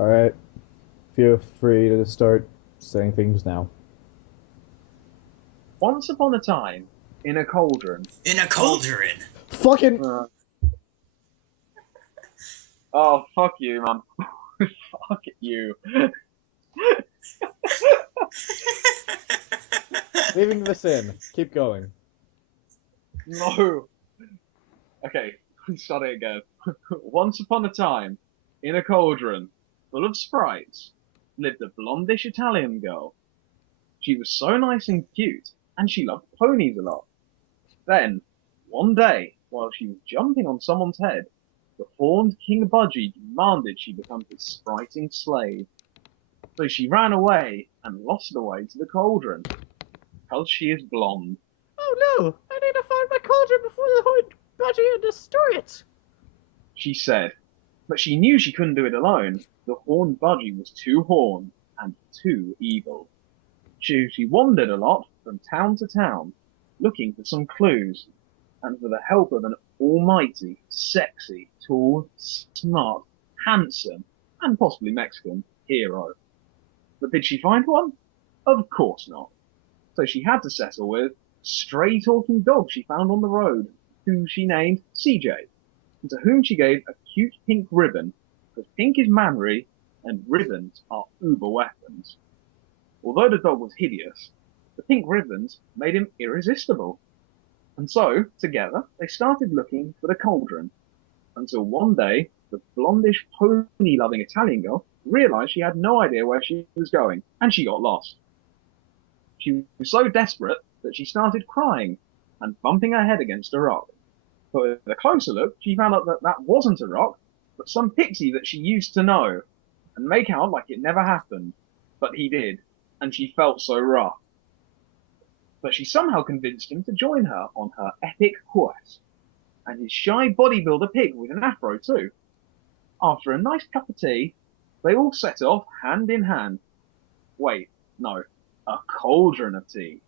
Alright, feel free to start saying things now. Once upon a time, in a cauldron. In a Well, cauldron. Fucking. uh, oh, fuck you, man. Fuck you. Leaving this in. Keep going. No. Okay, start it again. Once upon a time, in a cauldron full of sprites, lived a blondish Italian girl. She was so nice and cute, and she loved ponies a lot. Then, one day, while she was jumping on someone's head, the horned King Budgie demanded she become his spriting slave. So she ran away and lost her way to the cauldron, because she is blonde. Oh no! I need to find my cauldron before the horned budgie and destroy it! She said, but she knew she couldn't do it alone. The horned budgie was too horned and too evil. She wandered a lot from town to town, looking for some clues, and for the help of an almighty, sexy, tall, smart, handsome, and possibly Mexican hero. But did she find one? Of course not. So she had to settle with a stray talking dog she found on the road, who she named CJ, and to whom she gave a cute pink ribbon, because pink is manly and ribbons are uber weapons. Although the dog was hideous, the pink ribbons made him irresistible. And so, together, they started looking for the cauldron, until one day, the blondish pony-loving Italian girl realized she had no idea where she was going, and she got lost. She was so desperate that she started crying and bumping her head against a rock. But with a closer look, she found out that that wasn't a rock, but some pixie that she used to know, and make out like it never happened. But he did, and she felt so rough. But she somehow convinced him to join her on her epic quest, and his shy bodybuilder pig with an afro too. After a nice cup of tea, they all set off hand in hand. Wait, no, a cauldron of tea.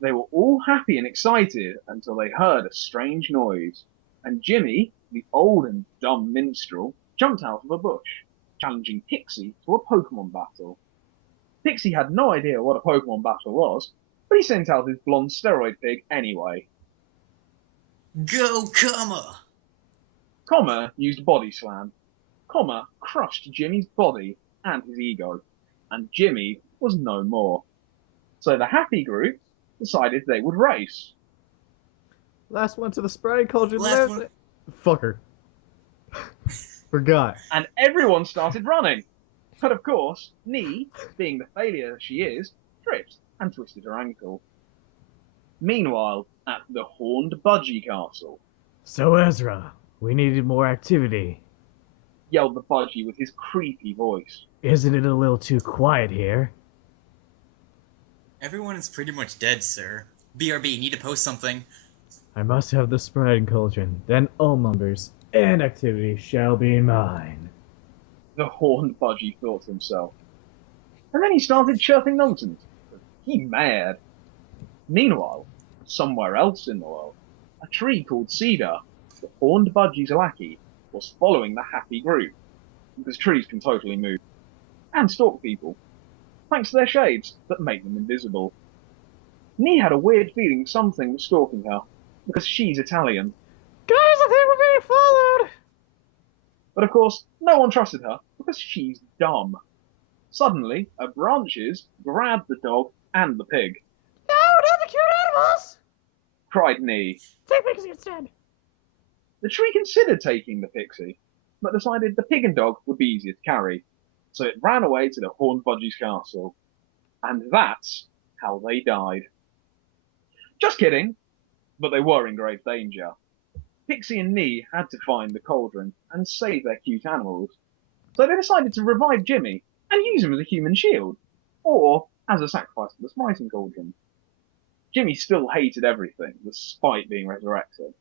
They were all happy and excited until they heard a strange noise, and Jimmy, the old and dumb minstrel, jumped out of a bush, challenging Pixie to a Pokemon battle. Pixie had no idea what a Pokemon battle was, but he sent out his blonde steroid pig anyway. Go, comma! Comma used Body Slam. Comma crushed Jimmy's body and his ego, and Jimmy was no more. So the happy group decided they would race. Last one to the Spriting Cauldron Last lived. one. Fucker. Forgot. And everyone started running. But of course, Nee, being the failure she is, tripped and twisted her ankle. Meanwhile, at the Horned Budgie Castle, So, Ezra, we needed more activity. yelled the Budgie with his creepy voice. Isn't it a little too quiet here? Everyone is pretty much dead, sir. BRB, need to post something. I must have the Spriting Cauldron, then all numbers and activity shall be mine. The Horned Budgie thought to himself. And then he started chirping nonsense. He mad. Meanwhile, somewhere else in the world, a tree called Cedar, the Horned Budgie's lackey, was following the happy group, because trees can totally move, and stalk people, thanks to their shades that make them invisible. Nee had a weird feeling something was stalking her, because she's Italian. Guys, I think we're being followed! But of course, no one trusted her, because she's dumb. Suddenly, her branches grabbed the dog and the pig, No, not the cute animals! cried Nee. Take Pixie instead! The tree considered taking the pixie, but decided the pig and dog would be easier to carry, so it ran away to the Horned Budgie's castle. And that's how they died. Just kidding, but they were in grave danger. Pixie and Nee had to find the cauldron and save their cute animals, so they decided to revive Jimmy and use him as a human shield, or as a sacrifice for the Spriting Cauldron. Jimmy still hated everything, despite being resurrected,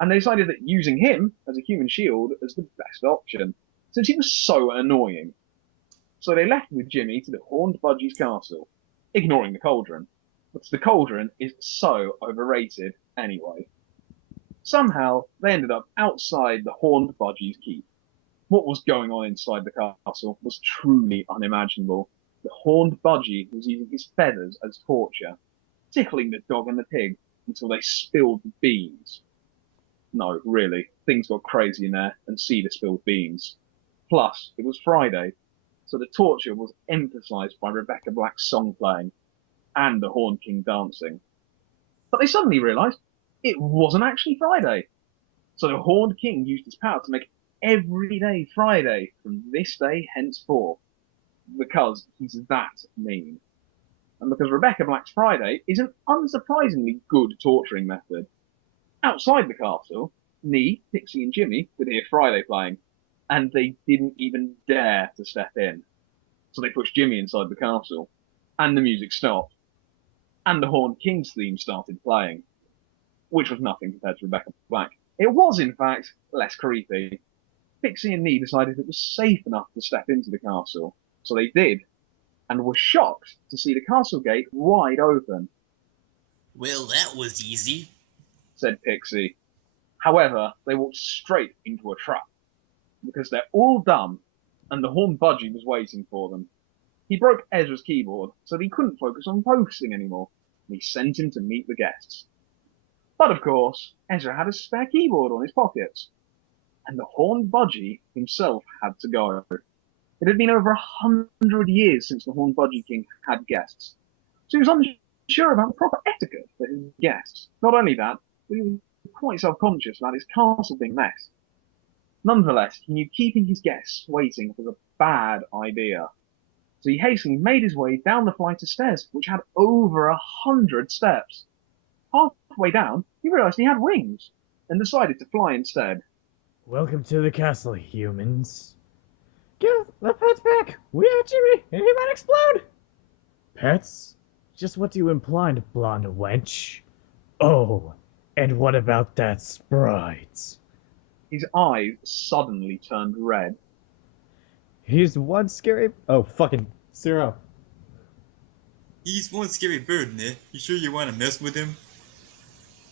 and they decided that using him as a human shield was the best option, since he was so annoying. So they left with Jimmy to the Horned Budgie's castle, ignoring the cauldron, because the cauldron is so overrated anyway. Somehow, they ended up outside the Horned Budgie's keep. What was going on inside the castle was truly unimaginable. The horned budgie was using his feathers as torture, tickling the dog and the pig until they spilled beans. No, really, things got crazy in there, and Cedar spilled beans. Plus, it was Friday, so the torture was emphasized by Rebecca Black's song playing and the Horned King dancing. But they suddenly realized it wasn't actually Friday. So the Horned King used his power to make every day Friday from this day henceforth, because he's that mean. And because Rebecca Black's Friday is an unsurprisingly good torturing method. Outside the castle, Nee, Pixie, and Jimmy could hear Friday playing, and they didn't even dare to step in. So they pushed Jimmy inside the castle, and the music stopped, and the Horned King's theme started playing, which was nothing compared to Rebecca Black. It was, in fact, less creepy. Pixie and Nee decided it was safe enough to step into the castle, so they did, and were shocked to see the castle gate wide open. Well, that was easy, said Pixie. However, they walked straight into a trap, because they're all dumb, and the Horned Budgie was waiting for them. He broke Ezra's keyboard, so he couldn't focus on posting anymore, and he sent him to meet the guests. But of course, Ezra had a spare keyboard on his pockets, and the Horned Budgie himself had to go. It had been over 100 years since the Horned Budgie King had guests, so he was unsure about the proper etiquette for his guests. Not only that, but he was quite self-conscious about his castle being messed. Nonetheless, he knew keeping his guests waiting was a bad idea. So he hastily made his way down the flight of stairs, which had over 100 steps. Halfway down, he realized he had wings, and decided to fly instead. Welcome to the castle, humans. Give the pets back! We have Jimmy, and he might explode! Pets? Just what do you imply, blonde wench? Oh, and what about that sprite? His eyes suddenly turned red. He's one scary... Oh, fucking Zero. He's one scary bird, Nick. You sure you want to mess with him?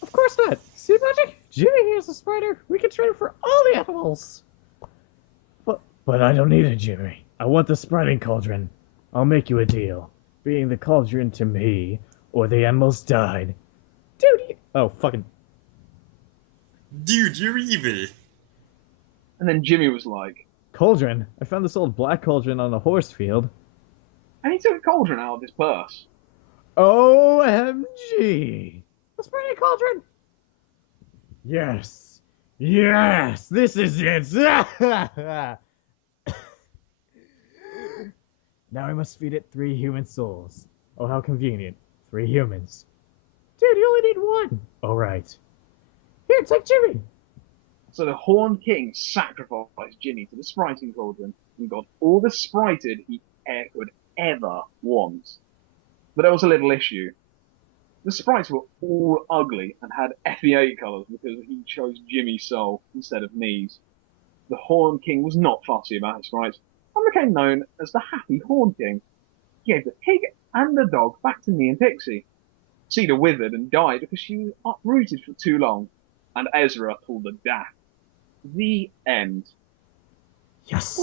Of course not! See, Magic? Jimmy here's a spider. We can trade him for all the animals! But I don't need a Jimmy. I want the Spriting Cauldron. I'll make you a deal. Being the cauldron to me, or the animals died. Dude, Oh, fucking... Dude, you're evil. And then Jimmy was like, Cauldron? I found this old black cauldron on a horse field. and he took a cauldron out of his purse. OMG! The Spriting Cauldron! Yes! Yes! This is it! Now I must feed it 3 human souls. Oh, how convenient. 3 humans. Dude, you only need 1! Alright. Here, take Jimmy! So the Horned King sacrificed Jimmy to the Spriting Cauldron and got all the sprited he could ever want. But there was a little issue. The sprites were all ugly and had FE8 colours because he chose Jimmy's soul instead of Nee's. The Horned King was not fussy about his sprites and became known as the Happy Horned King. He gave the pig and the dog back to Nee and Pixie. Cedar withered and died because she was uprooted for too long, and Ezra pulled a daft. The end. Yes!